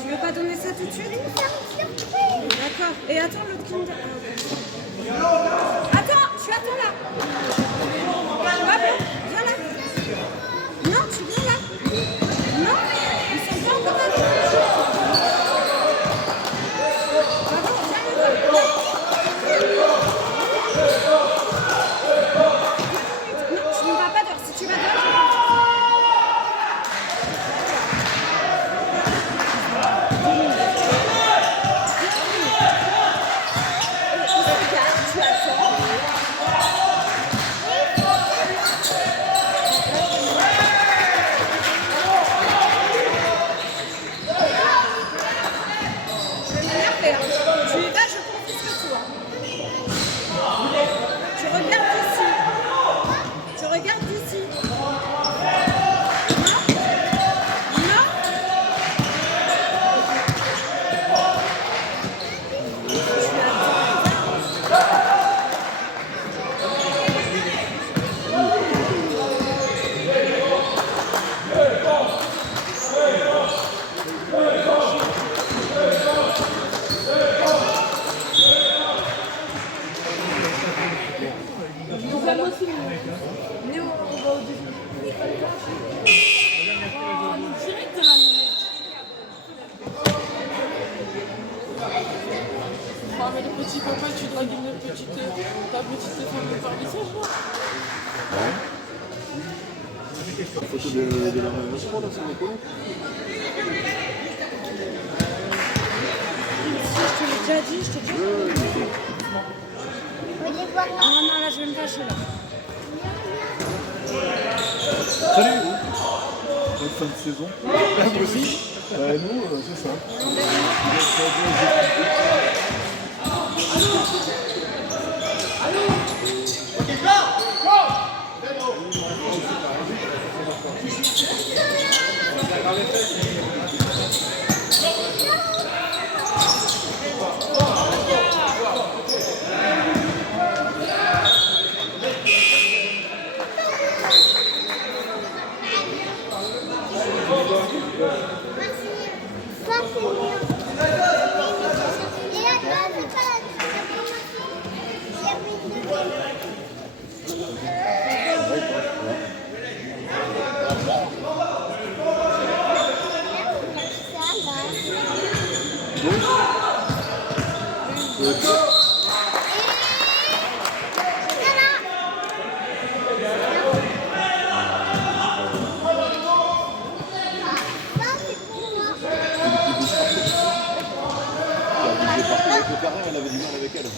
Tu veux pas donner ça tout de suite? D'accord. Et attends, l'autre Kinder. En fait, tu dragues ta petite femme par message, là. Ouais. La photo de la révélation, là, c'est mes collègues. Si, je te l'ai déjà dit, je t'ai dit. Non, non, là, je vais me fâcher, là. Salut. Bonne fin de saison. Vous aussi. Nous, c'est ça. Elle avait du mal avec elle.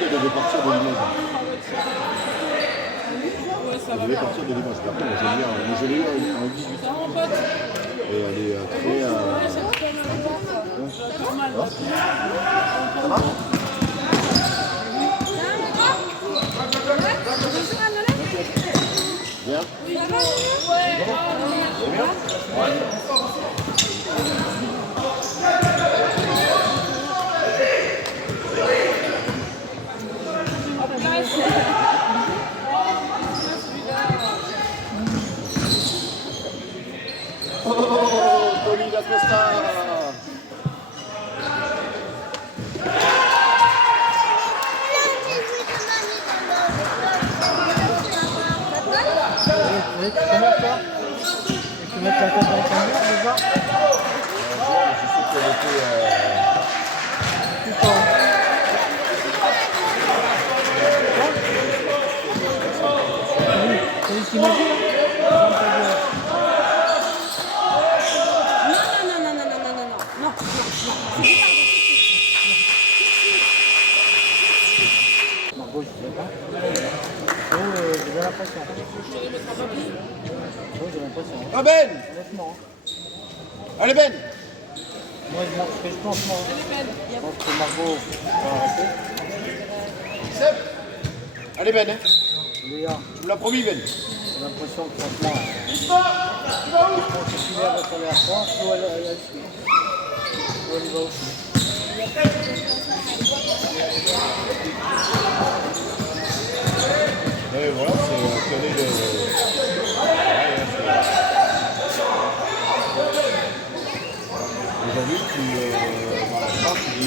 Elle devait partir de Limoges. Elle devait partir de Limoges. Après, moi, je l'ai eu en 18 ans. Et elle est très... Ça va? Bien? Oh, Tony Da Costa! Oui, comment ça? Tu mets ta tête dans le caméra déjà? Je sais qu'elle était... Putain. C'est lui qui m'a dit là? Non. Margot, je sais pas. J'ai l'impression. J'ai l'impression. Ah Ben! Honnêtement. Allez Ben! Moi, ce que je pense, moi, je pense que Margot va arrêter. Allez Ben! Hein. Léa, Tu me l'as promis Ben! j'ai l'impression que franchement, je pense que si Léa va sur la France, ou elle suit. Ou elle y va aussi. Et voilà, c'est un cadet de... Aujourd'hui, tu m'arrêtes tu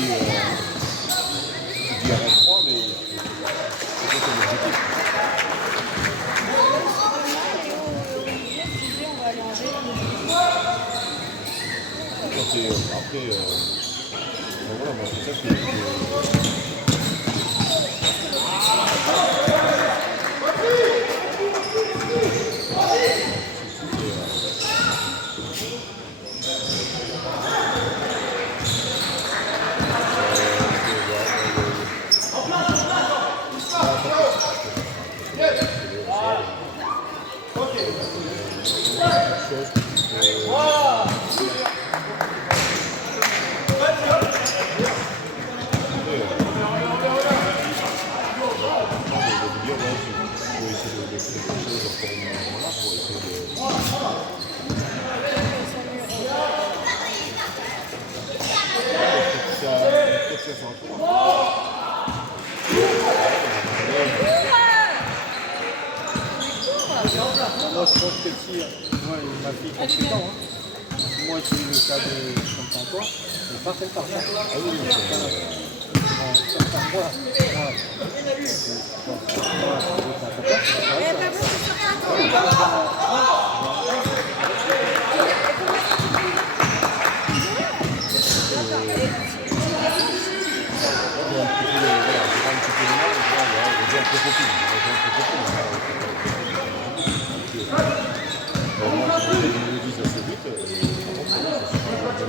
dis arrête 3, mais c'est quoi ton objectif? Après, voilà, c'est ça que... tiens sur un tour. Moi, je pense que si, moi, ma fille, 38 ans, hein. Moi, j'ai eu le cas de comme ça toi, c'est pas fait par ça. Ah oui,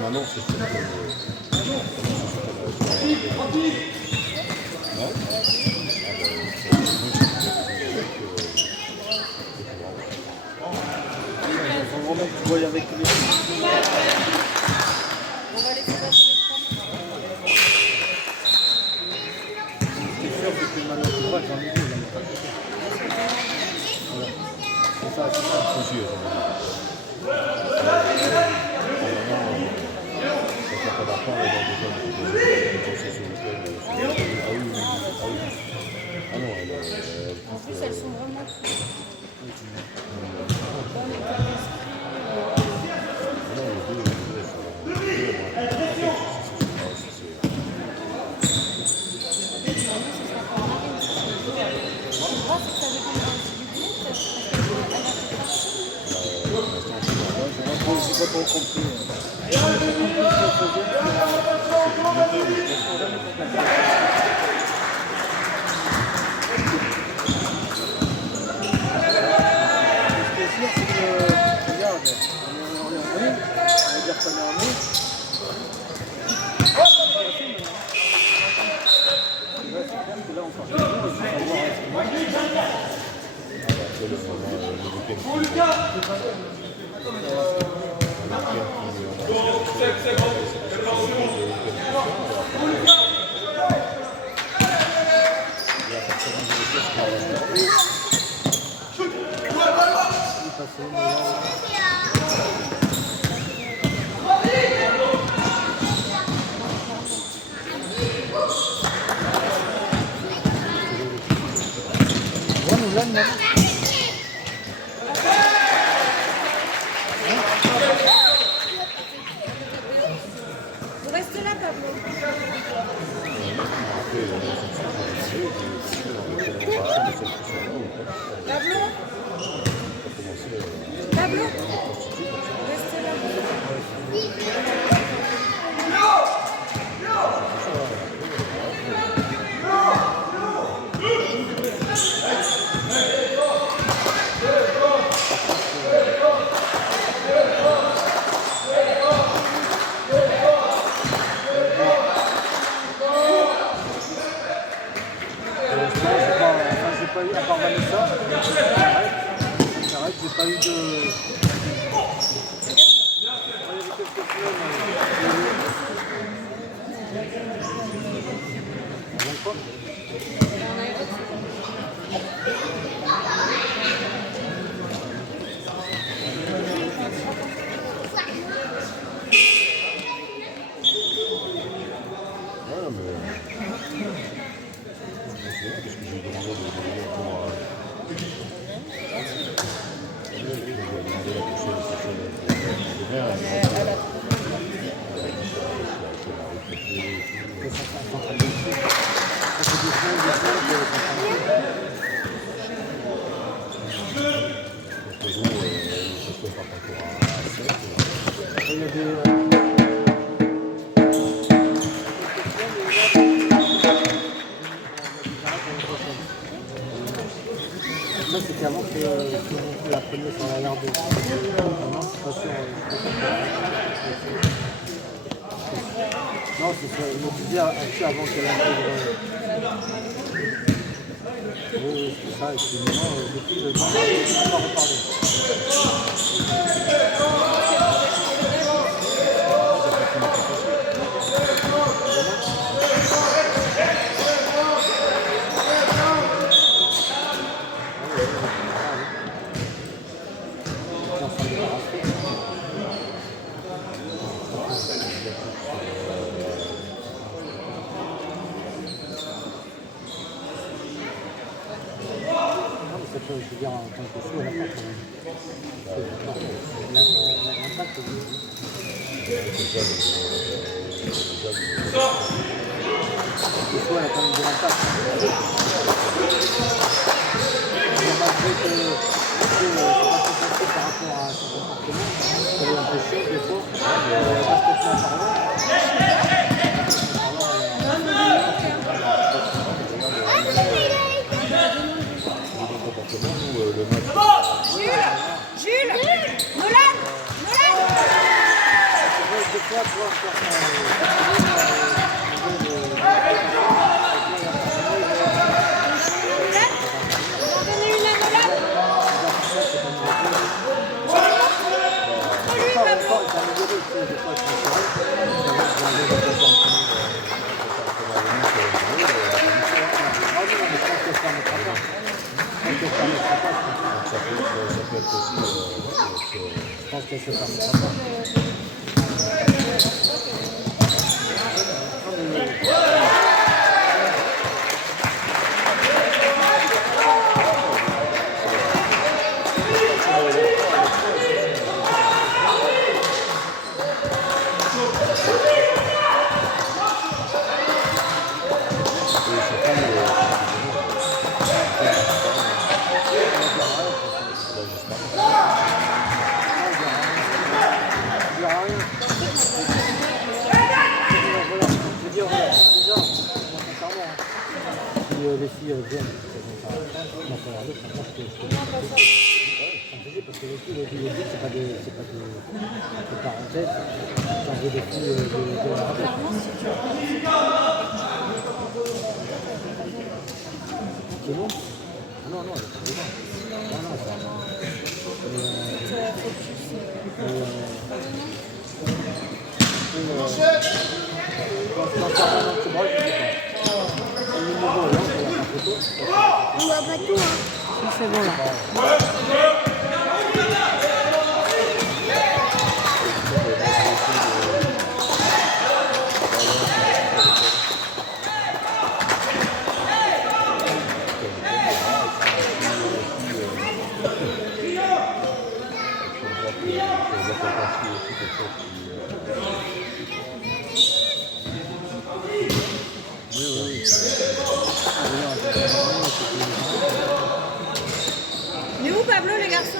Maintenant, c'est sûr que... on va mettre du boy avec les filles. On va laisser passer les Ce qui est sûr, c'est que maintenant, tu vois, j'en ai vu, j'en ai pas fait. Voilà. C'est ça, c'est ça. En plus, elles sont vraiment cool. J'ai pas trop compris. Vous restez là, Pablo. Pablo Pablo restez là. J'ai pas eu, à part Vanessa, j'arrête, j'ai pas eu de... Il y avait quelques semaines, quoi. Parce que j'ai demandé de venir pour... Là, c'était avant que la première sur la l'air de... Non, je suis pas sûr. Non, c'est ça. Je me disais avant qu'elle intègre... Oui, c'est ça. Et puis maintenant, depuis le temps, on n'a pas reparlé. je veux dire, en tant que fou, elle n'a pas de problème. L'impact, c'est le fou, elle a quand même de l'impact. Malgré que c'est pas tout facile par rapport à son comportement, elle est un peu chiante des fois, baskettement parlant. Jules, Nolan, Je pense que c'est pas les filles viennent, ça me faisait parce que les filles, c'est pas des parenthèses, j'en veux des filles de la radio. C'est bon? Non, elle est pas dedans. Non, ça va. on voit pas tout, hein. C'est bon là. Il est où Pablo, les garçons?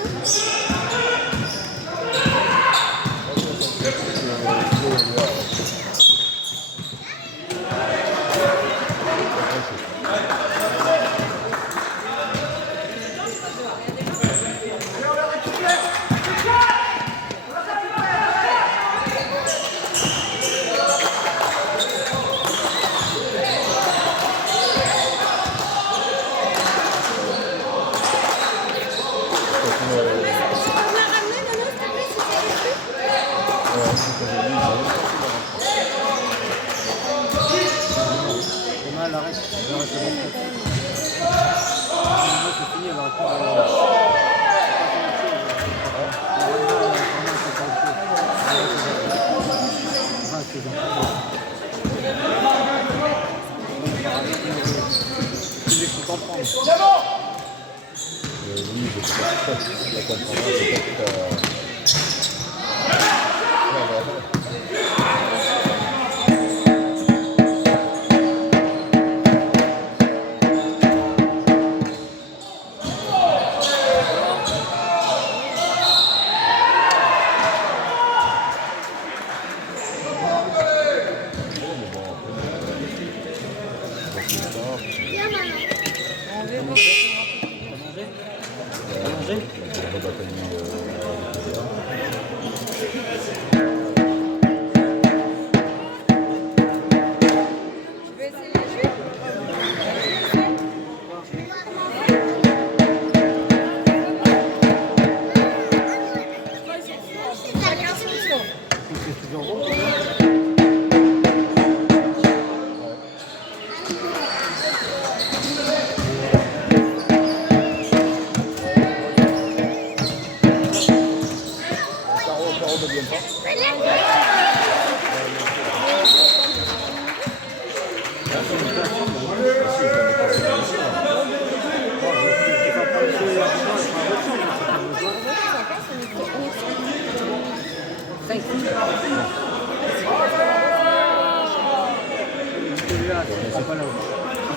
là, tu ne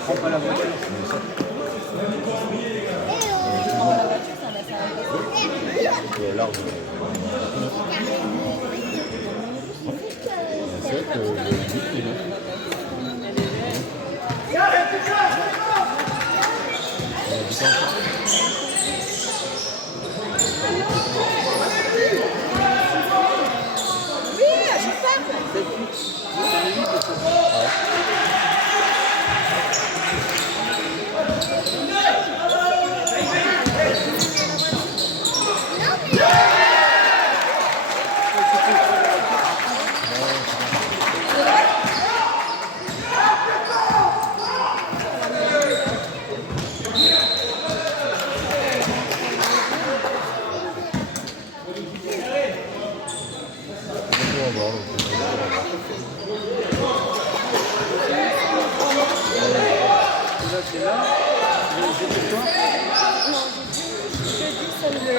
prends pas la voiture. L'arbre. 7, 8 et 9. Oui, à chaque fois.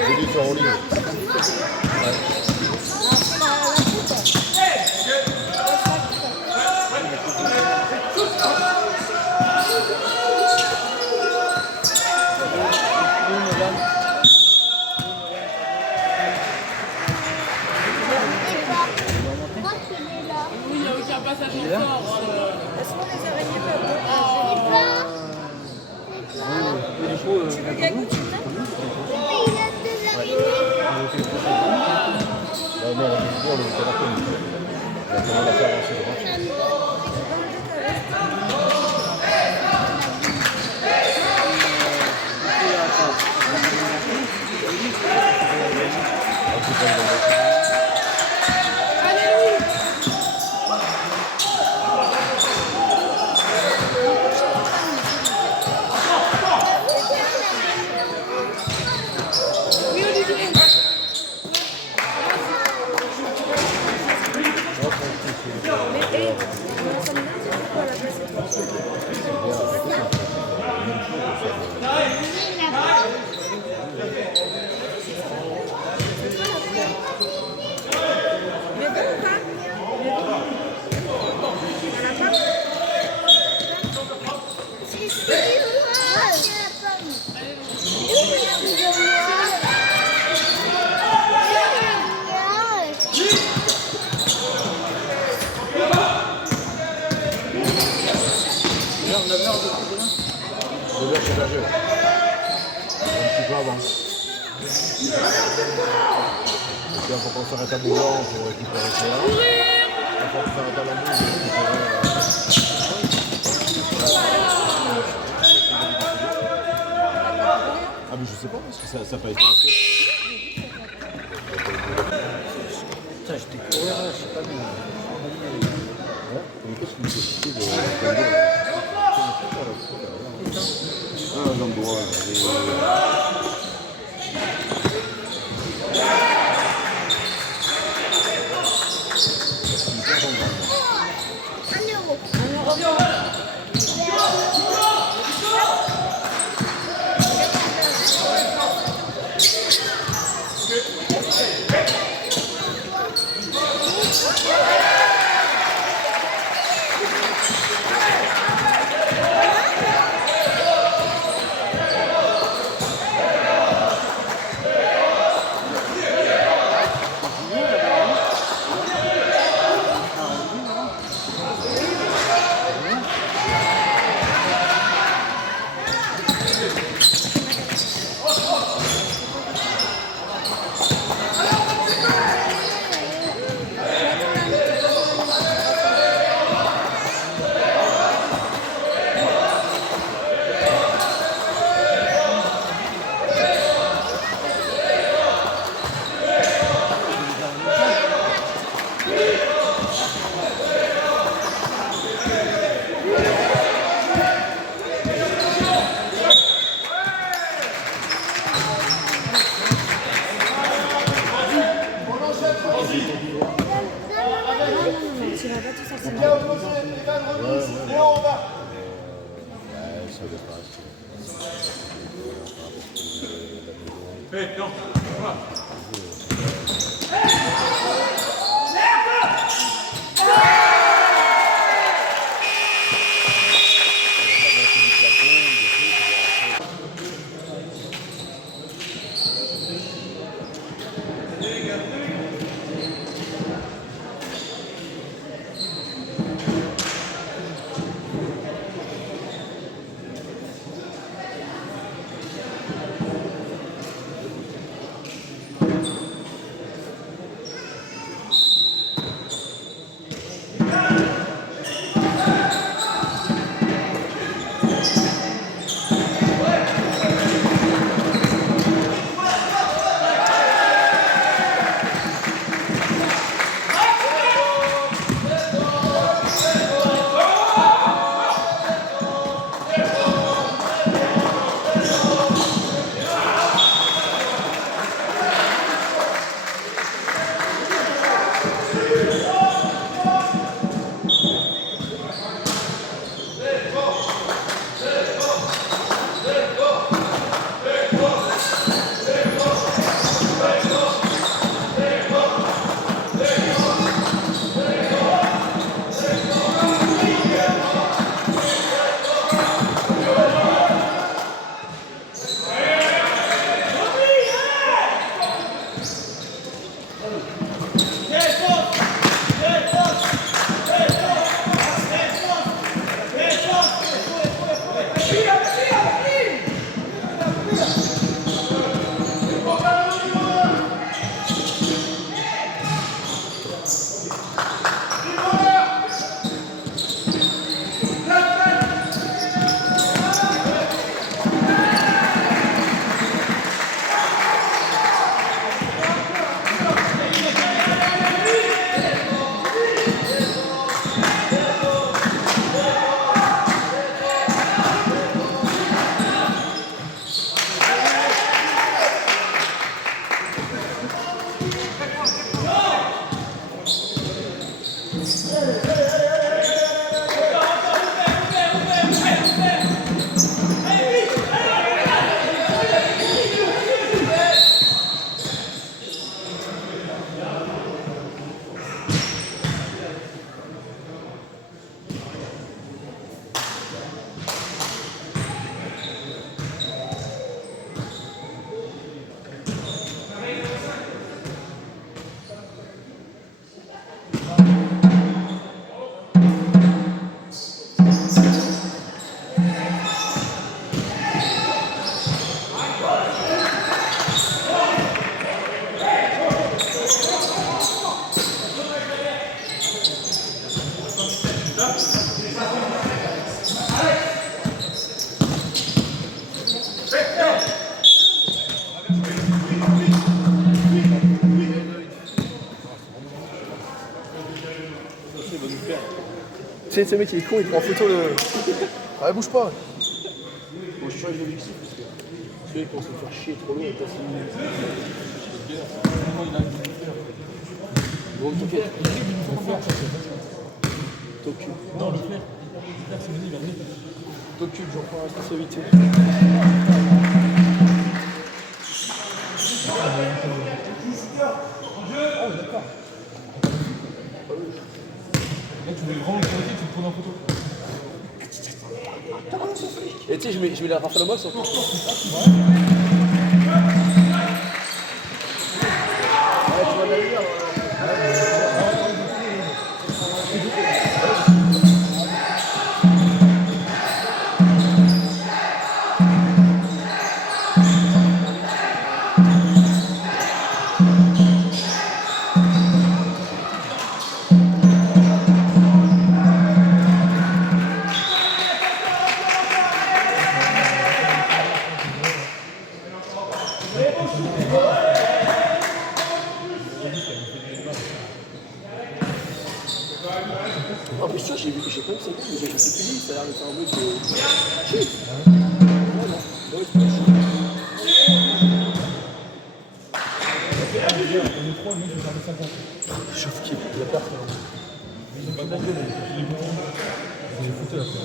J'ai dû faire en ligne. Oui, il n'y a aucun passage en force. Est-ce qu'on les araignées peuvent Mais du coup, Tu veux qu'elle goûte une table? Non, on va faire la peine. On va faire avancer le match. Oui, Olivier. Le verre, c'est l'âge. Un petit peu avant. Et puis, il faut qu'on s'arrête à Boulogne pour récupérer ça. Il faut qu'on s'arrête à la boule pour récupérer. Ah, mais je sais pas, parce que ça n'a pas été fait. putain, j'étais coureur, je sais pas bien. Ouais, mais qu'est-ce que vous décidez de ah, jambe droite. Tu sais, ce mec il est con, il prend en photo le. Ah, bouge pas. Bon, je change d'objectif parce que celui qui se faire chier trop loin, il passe une minute. Bon, t'inquiète. T'occupes. Non, le faire, c'est venu, il va venir. T'occupes, j'en prends la responsabilité. Oh, d'accord. Là, tu voulais vraiment le provoquer, tu le prenais en photo. Et tu sais, je mets la Rafa Lama sur tout. En plus, tu vois, j'ai pas eu 5 ans, mais j'ai fait plus ça a l'air de faire un mec shit. Ouais, non. Ouais, c'est pas shit. On est 3, le mec, il va faire 50. Je chauffe qui il a personne. Il est pas bon, il est bon. Il est foutu après.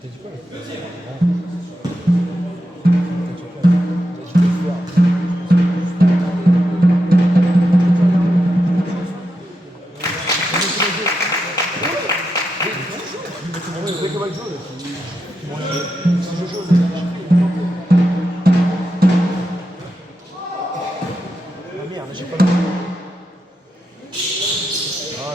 T'as dit quoi là? T'as dit quoi? C'est comme avec Joe, là. C'est Jojo, ah merde, j'ai pas la. Voilà.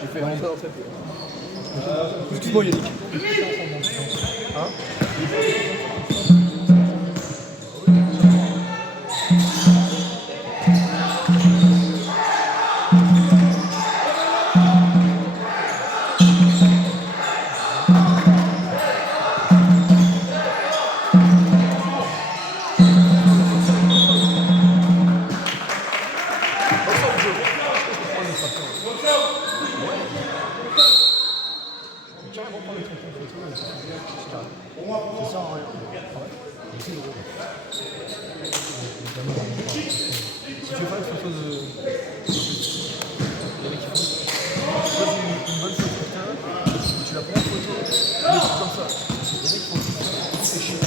J'ai fait rentrer dans cette. Excuse-moi Yannick. Hein? C'est ça, rien. Si tu fais pas une photo de. Il y a des qui font une bonne photo de terrain, et tu la prends en photo, mais c'est comme ça. Il y a des qui font c'est chiant.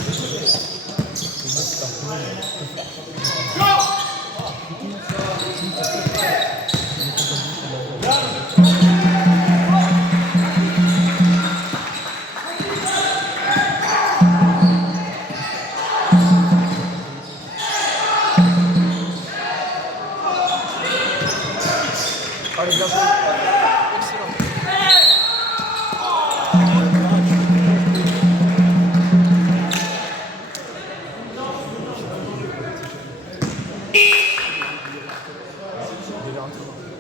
C'est moi qui t'en Allez, bien joué. Excellent.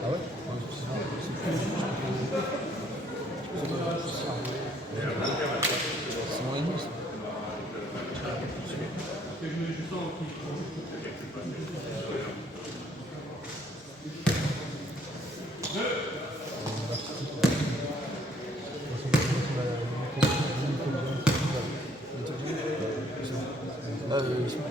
Ah ouais? C'est mon ennemi, ça. Ils sont ouais.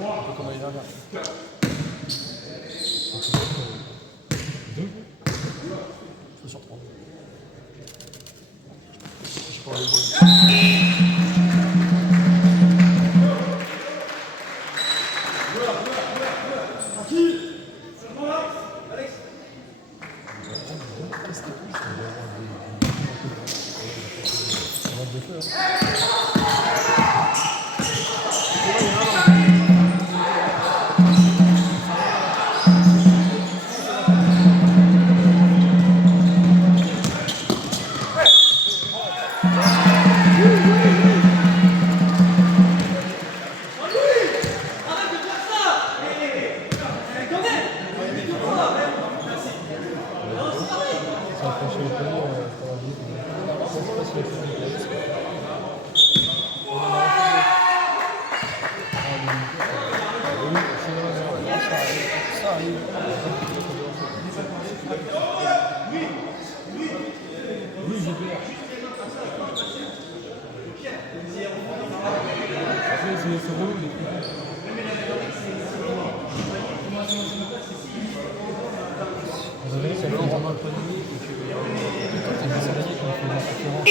Un peu comme l'année dernière. Je peux surprendre. J'ai pas envie de jouer. Ça a franchi le palier pour la vie. Ça se passe Ça arrive. Oui, j'ai peur. Après, c'est relou les trucs. Vous avez vu, ça fait vraiment un peu de nuit et que quand t'es des années qu'on fait l'interférence.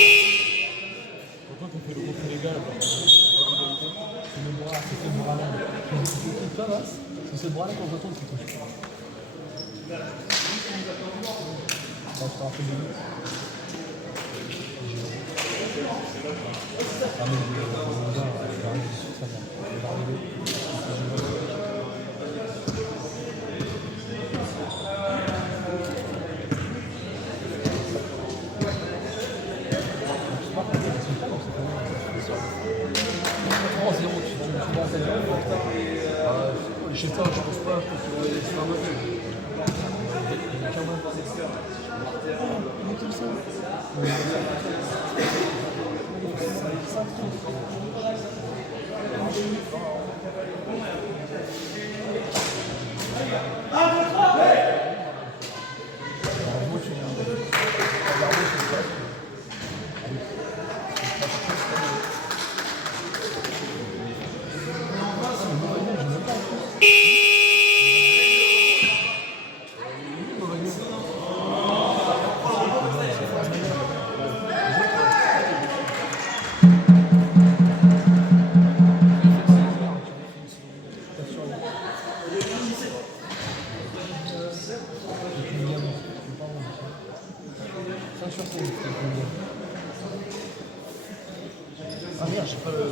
Pourtant, qu'on fait le contre légal, c'est le bras, c'est ce bras-là. C'est pas vaste, c'est ce bras-là qu'on retourne qui touche. Je te rappelle de lui. Ah, mais le gars, il va arriver sur ça, il va arriver. Je sais pas, je pense pas que c'est un match. Ah merde, j'ai pas le.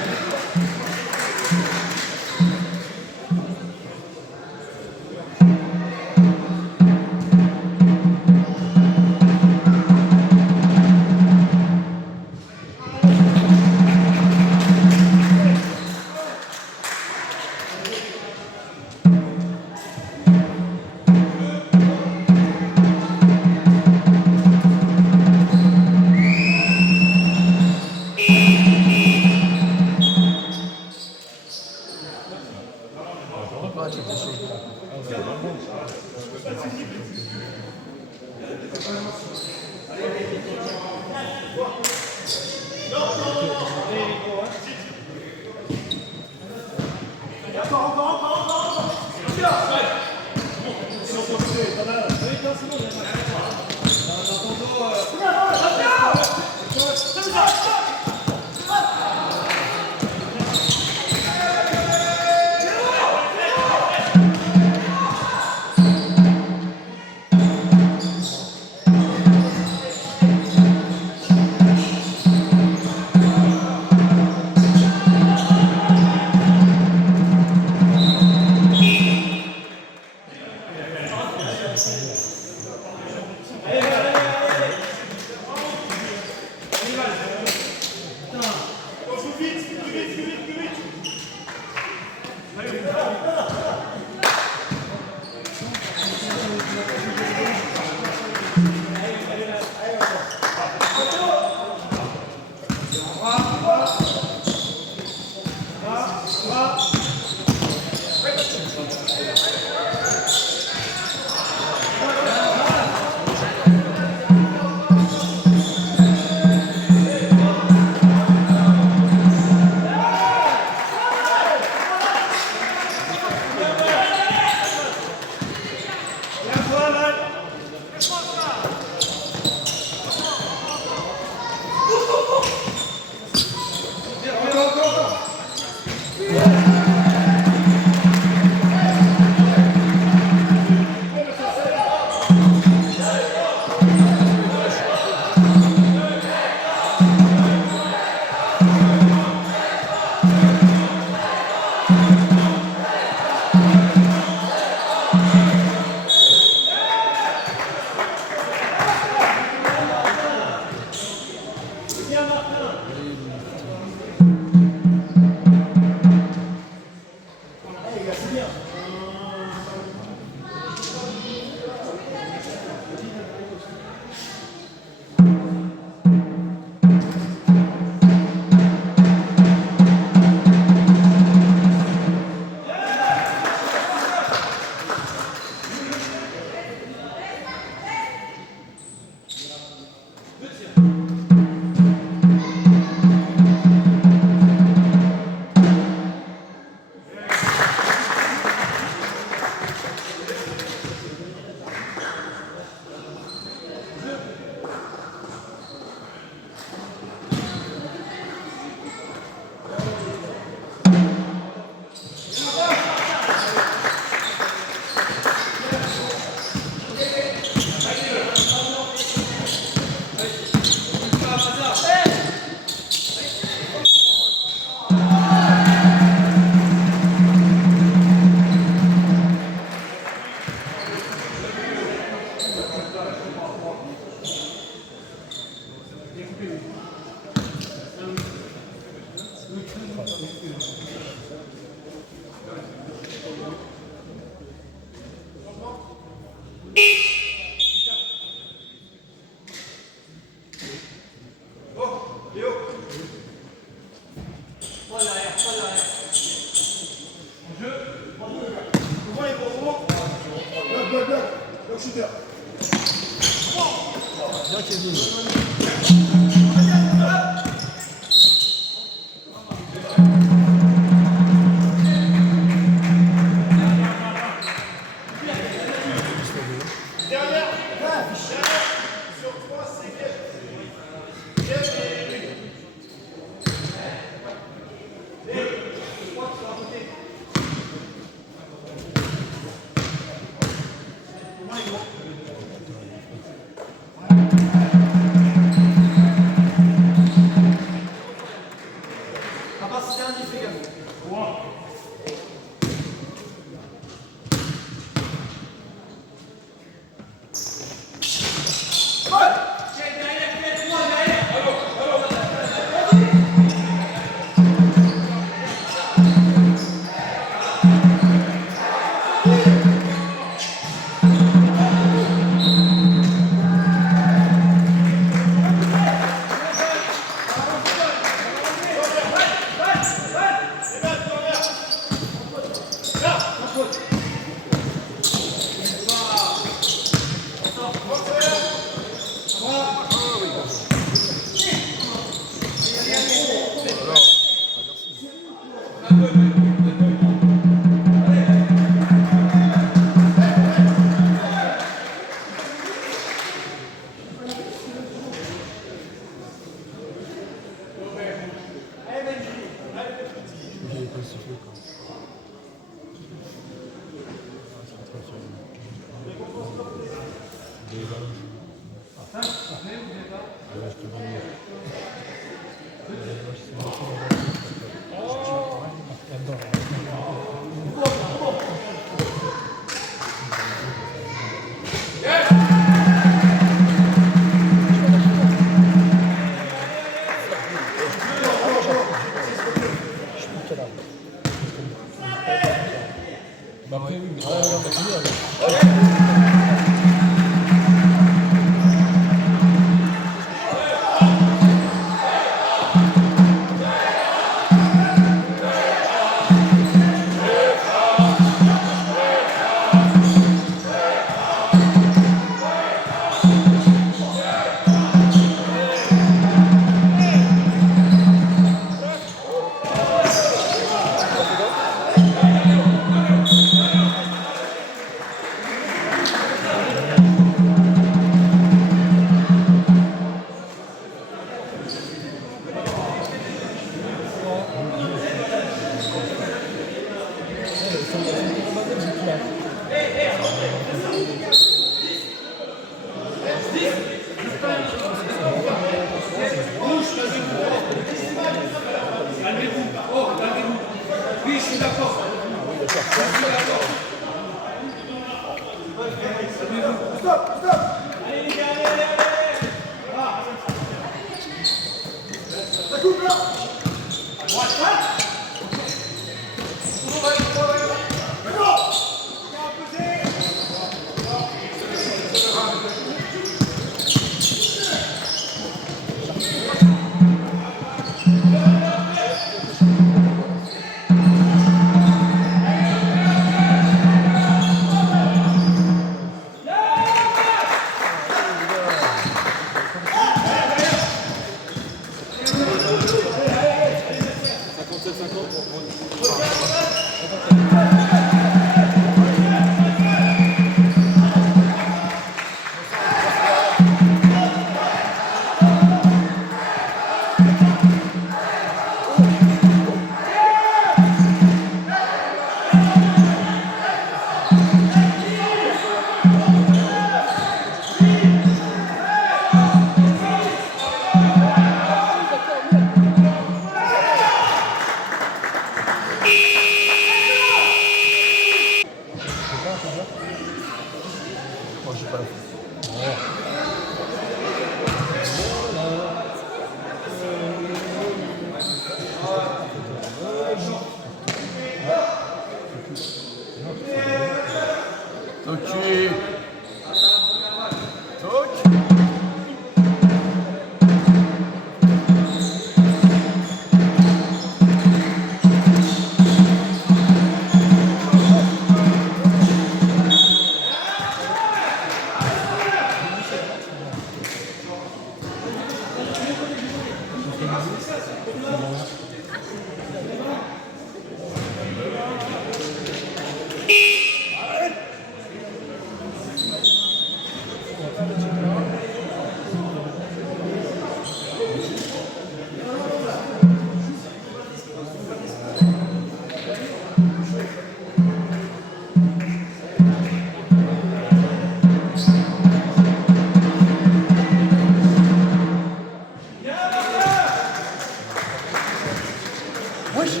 Wesh.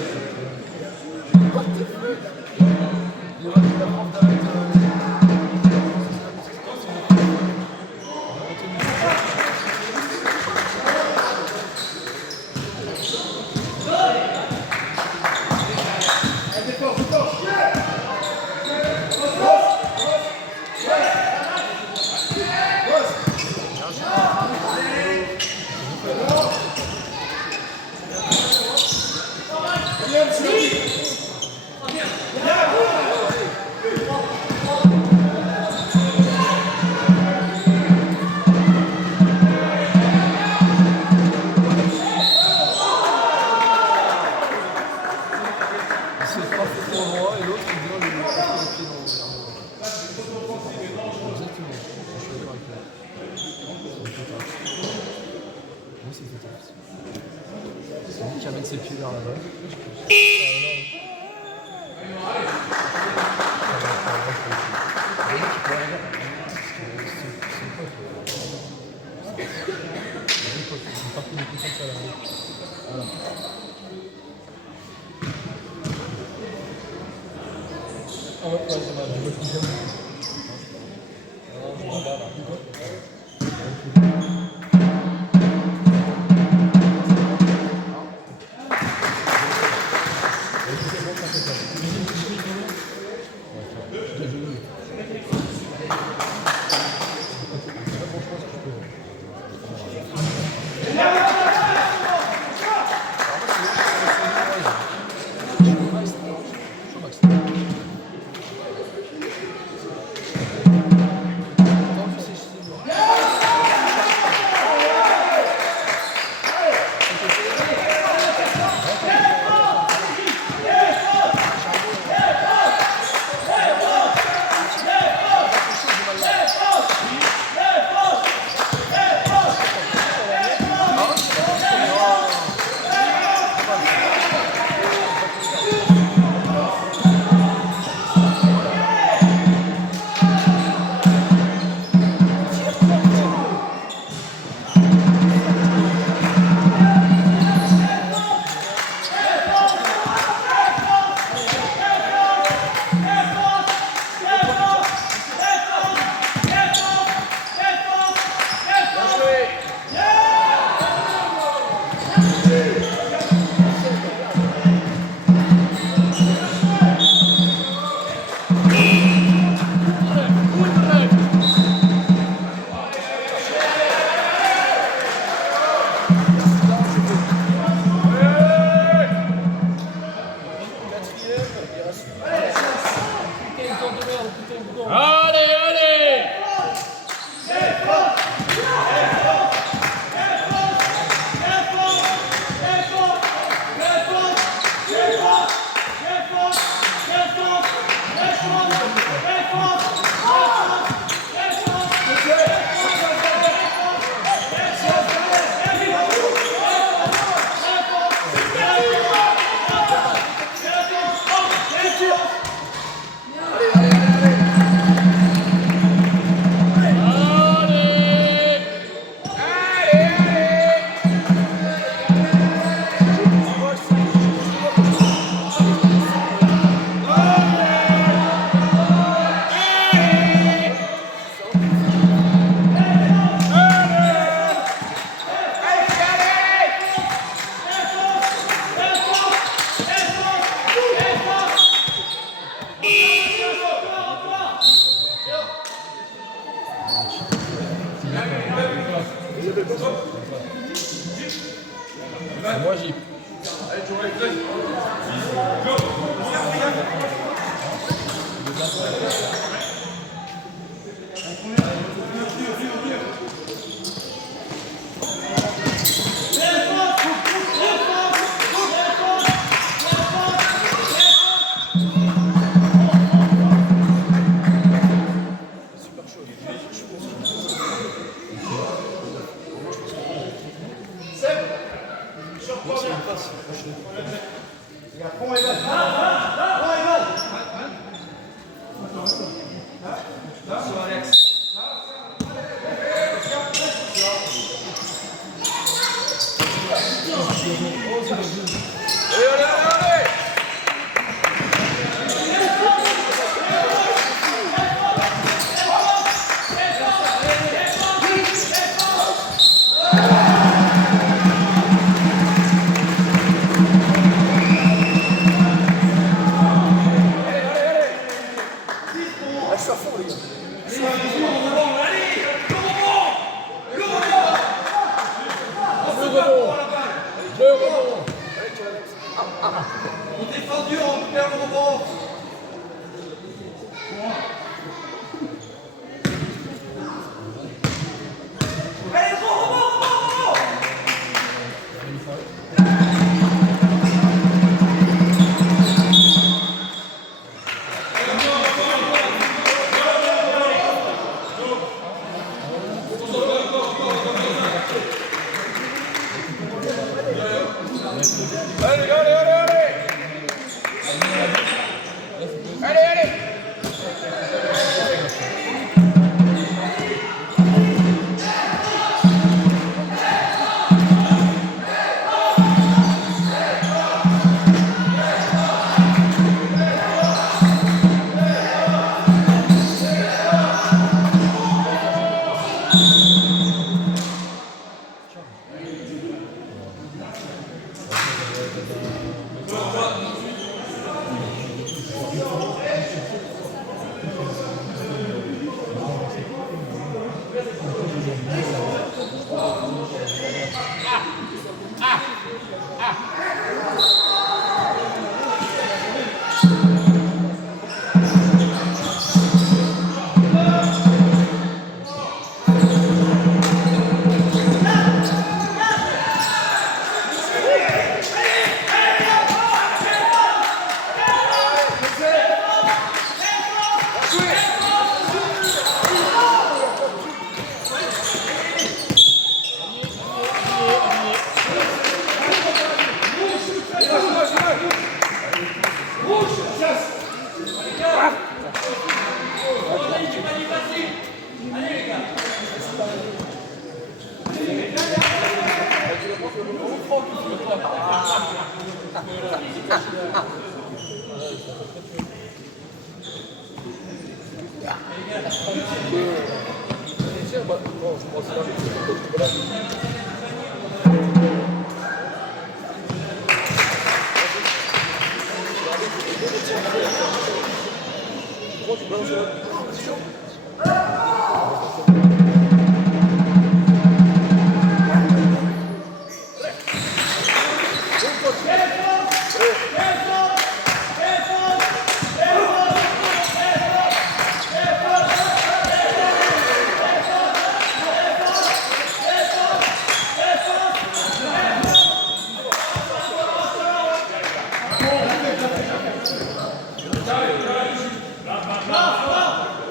Qui amène ses pieds vers là-bas. Moi j'ai. Allez, allez, allez.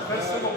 Bez tego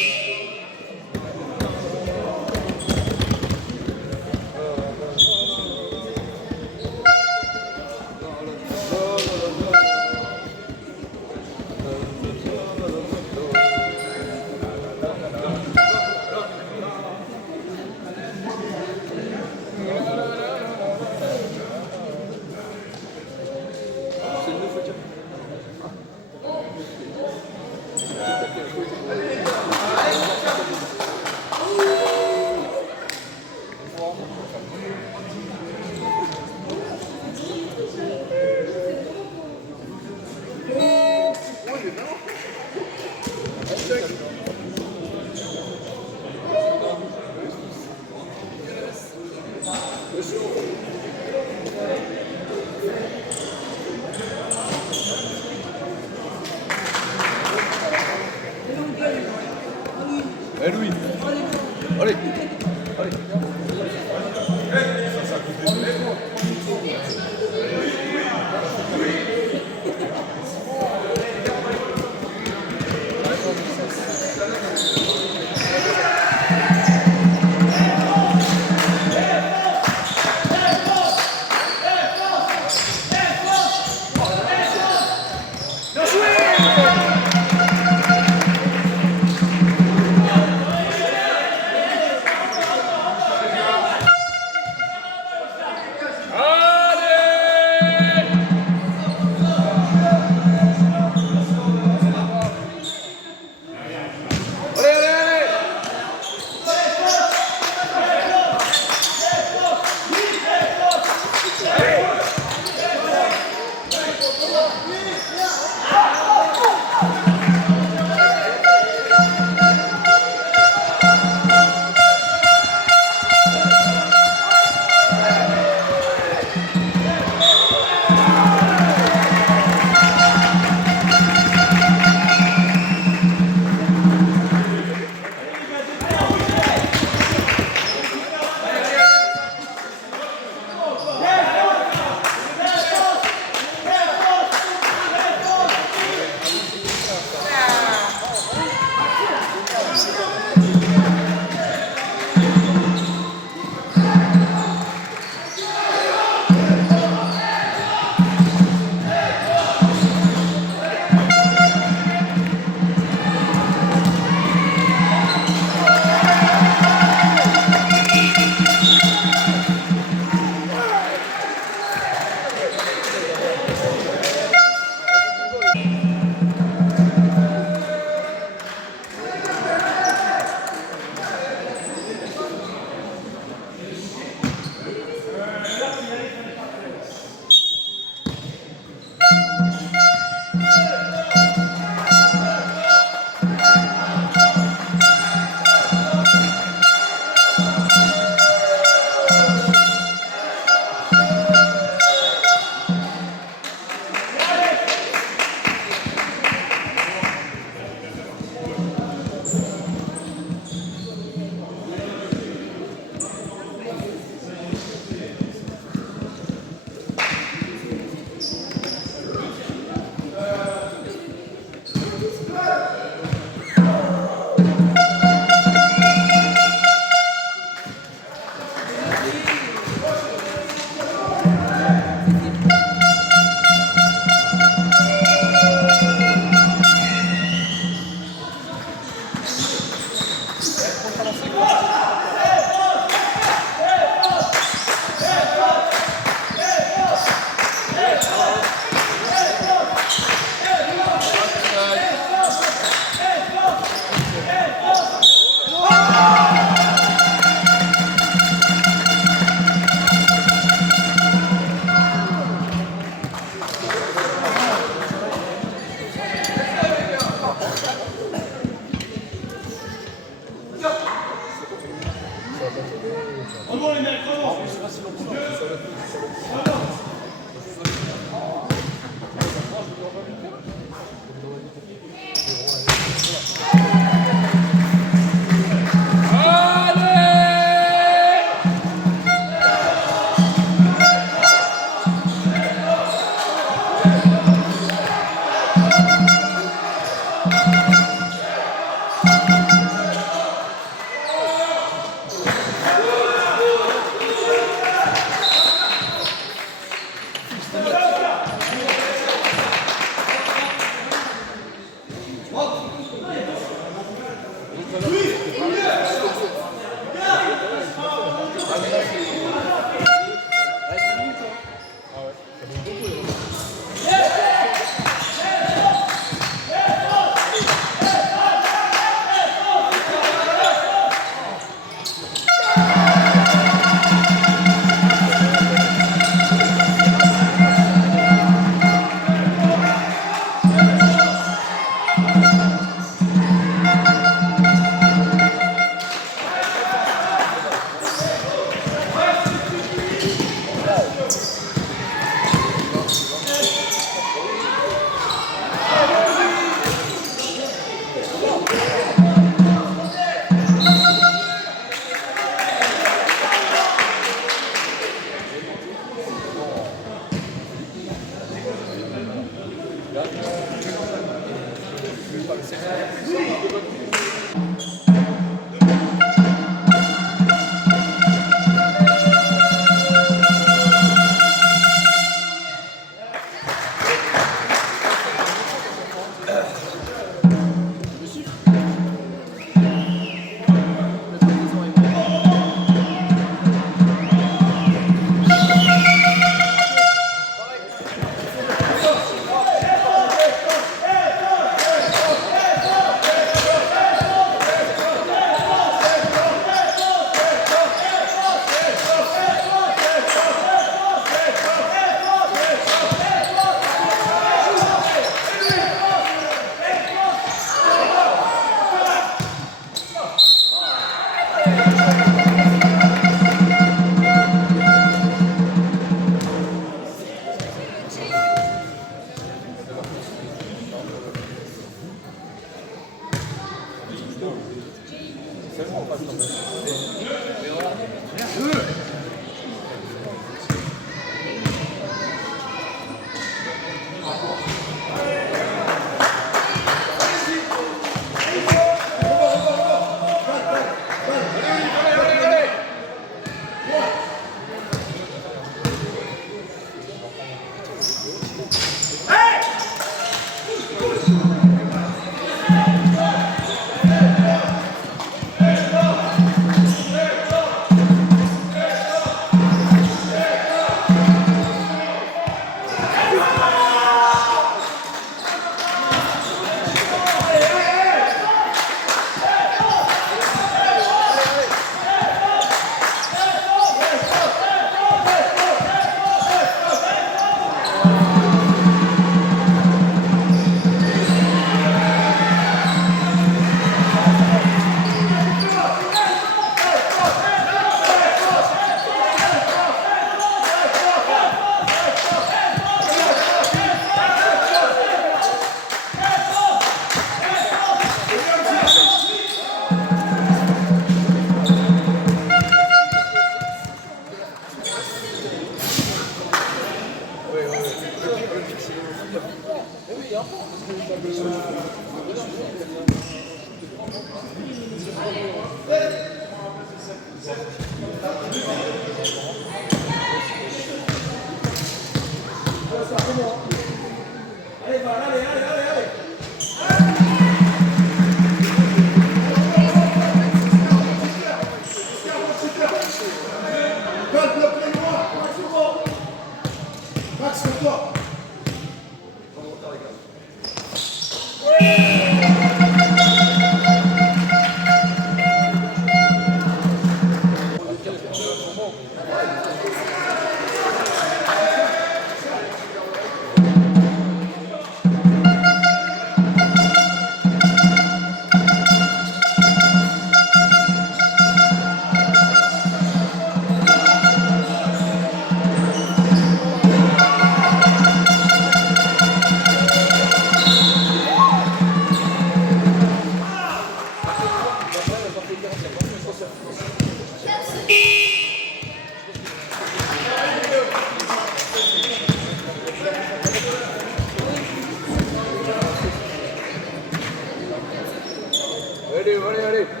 Allez, allez, allez.